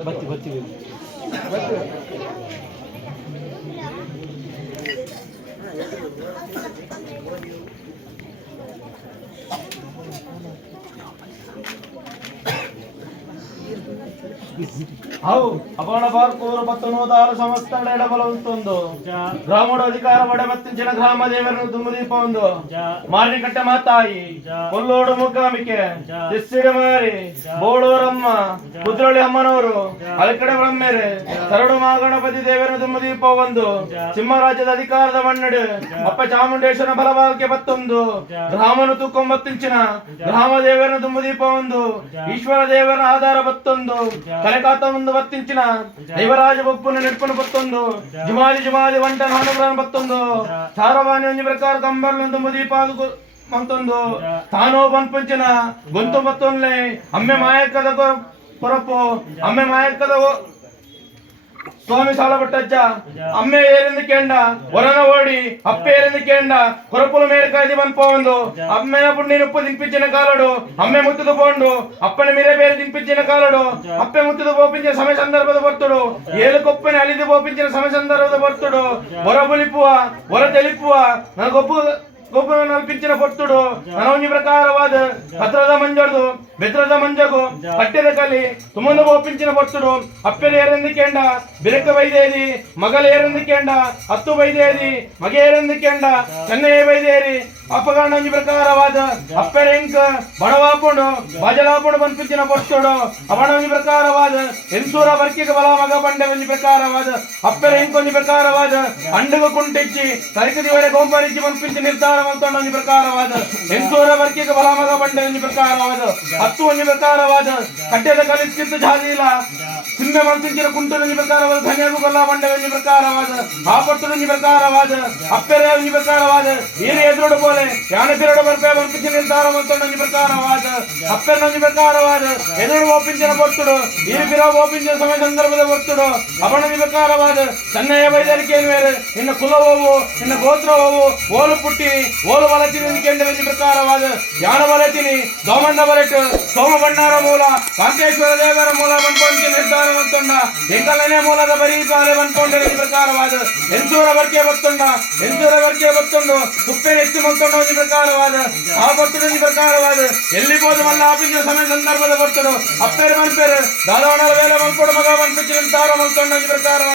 ಬತ್ತಿ ಬತ್ತಿ అపగడ పార్కూరు పత్తనూతారు సంస్థ ఎడబలవుతుందో గ్రాముడు అధికార పడబత్తించిన గ్రామ దేవరను దుమ్ముదీపందు మారిని కట్ట మాతాయి కొల్లోడు ముగ్గామికే తిస్సిడి మారి బోడూరమ్మ కుద్రొಳಿ ಅಮ್ಮನವರು ಅಲಕಡೆ ಬ್ರಹ್ಮೇರೆ ಸರಡು ಮಹಾಗಣಪತಿ ದೇವರನ್ನು ದುಮ್ముದೀಪವಂದು ಸಿಂಹರಾಜ್ಯದ ಅಧಿಕಾರದ ಮನ್ನಡು ಅಪ್ಪ ಚಾಮುಂಡೇಶ್ವರನ ಬಲಭಾಗಕ್ಕೆ ಬತ್ತೊಂದು ಗ್ರಾಮನು ತೂಕೊಂಬತ್ತಿಂಚಿನ ಗ್ರಾಮ ದೇವರನ್ನು ದುಮ್ముದೀಪವಂದು ಈಶ್ವರ ದೇವರ ಆಧಾರ ಬತ್ತೊಂದು ಕನಕಾತ ಮುಂದೆ ಬತ್ತಿಂಚಿನ ದೈವರಾಜ ಬೊಪ್ಪುನ ನೆಡ್ಪನು ಬತ್ತೊಂದು ಜುಮಾಲಿ ಜುಮಾಲಿ వంట నానుగ్రహం బత్తొందు చారవాణి ಒಂಜಿ ಪ್ರಕಾರ ಕಂಬರ್ಲೊಂದು ಮುದೀಪಾದು ಮಂತೊಂದು ತಾನೋ ಬನ್ಪಂಚಿನ ಗೊಂತು ಬತ್ತೊನ್ಲೆ ಅಮ್ಮೆ ಮಾಯಕ್ಕದ ಕೊರಪು ಅಮ್ಮೆ ಮಾಯಕ್ಕದ ಸ್ವಾಮಿ ಸಾಲ ಪಟ್ಟಜ್ಜ ಅಮ್ಮೆ ಏರಿಂದ ಕೇಂಡ ಹೊರನ ಓಡಿ ಅಪ್ಪೆ ಏರಿಂದ ಕೇಂಡ ಕೊರಪುಲ ಮೇಲೆ ಕಾಯ್ದು ಬನ್ಪೊಂದು ಅಮ್ಮೆನ ಪುಣ್ಣಿನ ಉಪ್ಪು ದಿಂಪಿಂಚಿನ ಕಾಲಡು ಅಮ್ಮೆ ಮುತ್ತದು ಬೋಂಡು ಅಪ್ಪನ ಮಿರೆ ಬೇರೆ ದಿಂಪಿಂಚಿನ ಕಾಲಡು ಅಪ್ಪೆ ಮುತ್ತದು ಬೋಪಿಂಚಿನ ಸಮಯ ಸಂದರ್ಭದ ಬರ್ತುಡು ಏಳು ಕೊಪ್ಪನೆ ಅಲಿದು ಬೋಪಿಂಚಿನ ಸಮಯ ಸಂದರ್ಭದ ಬರ್ತುಡು ಹೊರ ಬುಲಿಪುವ ಹೊರ ತೆಲಿಪುವ ನನಗೊಬ್ಬ ಗೊಬ್ಬರ ನಲ್ಪಿಂಚಿನ ಪೊತ್ತುಡು ನನೊಂಜಿ ಪ್ರಕಾರವಾದ ಹತ್ರದ ಮಂಜಡು ಬೆತ್ರದ ಮಂಜಗು ಕಟ್ಟೆದ ಕಲಿ ತುಮಂದು ಬೋಪಿಂಚಿನ ಪೊತ್ತುಡು ಅಪ್ಪೆಲ ಏರೆಂದಿಕೆಂಡ ಬಿರಕ ಬೈದೇರಿ ಮಗಲ ಏರೆಂದಿಕೆಂಡ ಹತ್ತು ಬೈದೇರಿ ಮಗೆ ಏರೆಂದಿಕೆಂಡ ಚೆನ್ನಯ್ಯ ಬೈದೇರಿ ಅಪ್ಪಗಂಡ ಒಂಜಿ ಪ್ರಕಾರವಾದ ಅಪ್ಪೆರ ಎಂಕ್ ಬಣವಾಪುಂಡು ಬಾಜಲಾಪುಂಡು ಬನ್ಪಿಂಚಿನ ಪೊತ್ತುಡು ಅವಣ ಒಂಜಿ ಪ್ರಕಾರವಾದ ಎನ್ಸೂರ ಬರ್ಕಿಗ ಬಲ ಮಗ ಬಂಡೆ ಒಂಜಿ ಪ್ರಕಾರವಾದ ಅಪ್ಪೆರ ಎಂಕ್ ಒಂಜಿ ಪ್ರಕಾರವಾದ ಅಂಡುಗ ಕುಂಟಿಚ್ಚಿ ತರಿಕದಿವರೆ ಗೋಂಪರಿಚ್ಚಿ ಬನ್ಪಿಂಚಿ ನಿರ್ಧಾರ ಒಂಜಿ ಪ್ರಕಾರವಾದ ಎಂಟೂರ ವರ್ಗಕ್ಕೆ ಬಲಮಗ ಬಂಡೆ ಒಂಜಿ ಪ್ರಕಾರವಾದ ಹತ್ತು ಒಂಜಿ ಪ್ರಕಾರವಾದ ಕಟ್ಟೆದ ಕಲಿಸ್ಕಿತ್ತು ಜಾಲಿಲ ಸಿಂಬೆ ಮಲ್ಸಿಂಚಿನ ಕುಂಟು ಒಂಜಿ ಪ್ರಕಾರವಾದ ಧನ್ಯಗೂ ಕೊಲ್ಲ ಬಂಡೆ ಒಂಜಿ ಪ್ರಕಾರವಾದ ಆಪಟ್ಟು ಒಂಜಿ ಪ್ರಕಾರವಾದ ಅಪ್ಪೆರೆ ಒಂಜಿ ಪ್ರಕಾರವಾದ ಈರಿ ಎದುರುಡು ಬೋಲೆ ಯಾನೆ ಪಿರಡು ಬರ್ಪೆ ಬಂಪಿಂಚಿನ ನಿರ್ಧಾರ ಒಂಜಿ ಪ್ರಕಾರವಾದ ಅಪ್ಪೆರ ಒಂಜಿ ಪ್ರಕಾರವಾದ ಎದುರು ಓಪಿಂಚಿನ ಬರ್ತುಡು ಈರಿ ಪಿರ ಓಪಿಂಚಿನ ಸಮಯ ಸಂದರ್ಭದ ಬರ್ತುಡು ಅವನೊಂಜಿ ಪ್ರಕಾರವಾದ ಚೆನ್ನಯ್ಯ ಬೈದರಿಕೆಯನ್ನು ಬೇರೆ ನಿನ್ನ ಕುಲವವು ನಿನ್ನ ಗೋತ್ರವವು ಓಲು ಪುಟ್ಟಿ ಓಲು ಬಲಚಿನಿ ಕೇಂದ್ರದಲ್ಲಿ ಪ್ರಕಾರವಾದ ಯಾನ ಬಲಚಿನಿ ದೋಮಂಡ ಬಲಟು ಸೋಮ ಬಣ್ಣಾರ ಮೂಲ ಕಾಂತೇಶ್ವರ ದೇವರ ಮೂಲ ಬನ್ಪಂಚಿ ನಿರ್ಧಾರ ಬಂತೊಂಡ ಎಂಕಲನೇ ಮೂಲದ ಬರೀಕಾಲೆ ಬನ್ಕೊಂಡ ಪ್ರಕಾರವಾದ ಎಂಚೂರ ಬರ್ಕೆ ಬತ್ತೊಂಡ ಎಂಚೂರ ಬರ್ಕೆ ಬತ್ತೊಂಡು ತುಪ್ಪೆ ಹೆಚ್ಚು ಮಂಕೊಂಡ ಒಂದು ಪ್ರಕಾರವಾದ ಆ ಬರ್ತುಡ ಪ್ರಕಾರವಾದ ಎಲ್ಲಿ ಬೋದು ಮಲ್ಲ ಆಪಿಂಚ ಸಮಯ ಸಂದರ್ಭದ ಬರ್ತಡು ಅಪ್ಪೇರು ಮನ್ಪೇರು ದಾದವಣರ ವೇಳೆ ಮಲ್ಕೊಡು ಮಗ ಬನ್ಪಿಚ್ಚಿ ನಿರ್ಧಾರ ಮಂಕೊಂಡ ಪ್ರಕಾರ